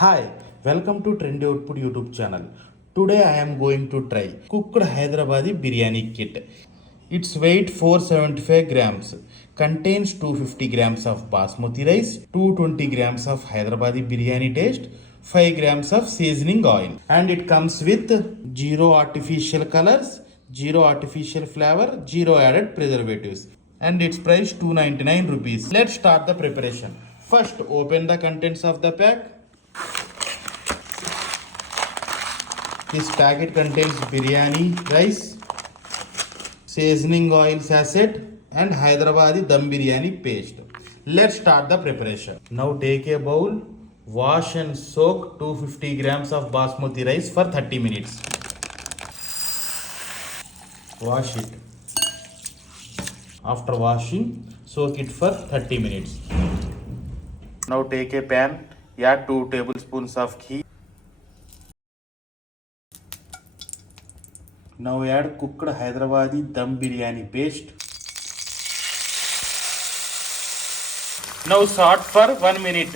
Hi, welcome to Trendy Output YouTube channel. Today I am going to try Cooked Hyderabadi Biryani Kit. Its weight 475 grams, contains 250 grams of basmati rice, 220 grams of Hyderabadi biryani taste, 5 grams of seasoning oil, and it comes with zero artificial colors, zero artificial flavor, zero added preservatives, and its price 299 rupees. Let's start the preparation. First, open the contents of the pack. This packet contains biryani rice, seasoning oil sachet, and Hyderabadi dum biryani paste. Let's start the preparation. Now take a bowl, wash and soak 250 grams of basmati rice for 30 minutes. Wash it. After washing, soak it for 30 minutes. Now take a pan, add 2 tablespoons of ghee. Now add cooked Hyderabadi dum biryani paste. Now saute for 1 minute.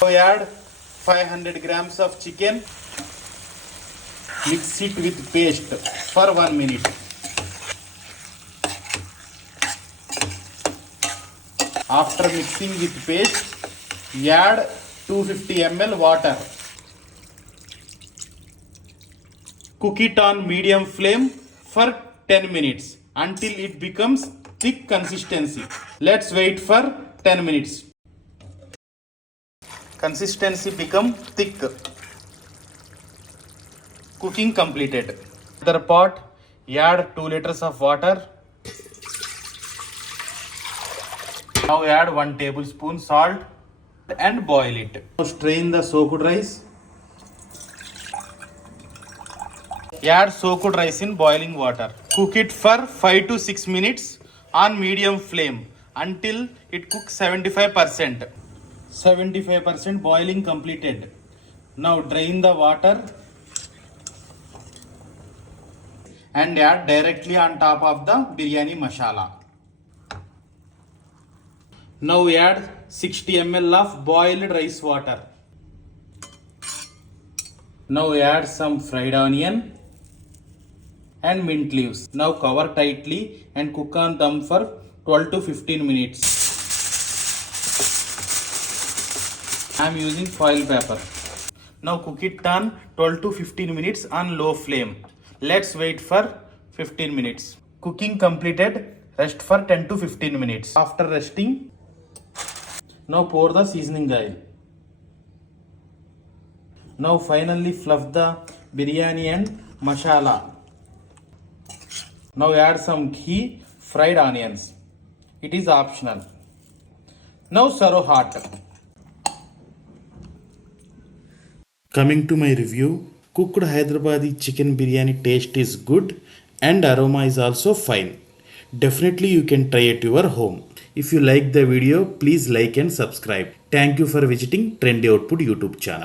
Now add 500 grams of chicken. Mix it with paste for 1 minute. After mixing with paste, add 250 ml water. Cook it on medium flame for 10 minutes until it becomes thick consistency. Let's wait for 10 minutes. Consistency become thick. Cooking completed. Another pot, add 2 liters of water. Now add 1 tablespoon salt and boil it. Now strain the soaked rice. Add soaked rice in boiling water. Cook it for 5 to 6 minutes on medium flame until it cooks 75%. 75% boiling completed. Now drain the water and add directly on top of the biryani masala. Now add 60 ml of boiled rice water. Now add some fried onion and mint leaves. Now cover tightly and cook on dum for 12 to 15 minutes. I am using foil paper. Now cook it on 12 to 15 minutes on low flame. Let's wait for 15 minutes. Cooking completed. Rest for 10 to 15 minutes. After resting, now pour the seasoning oil. Now finally fluff the biryani and masala. Now add some ghee, fried onions. It is optional. Now serve hot. Coming to my review, cooked Hyderabadi chicken biryani taste is good and aroma is also fine. Definitely you can try at your home. If you like the video, please like and subscribe. Thank you for visiting Trendy Output YouTube channel.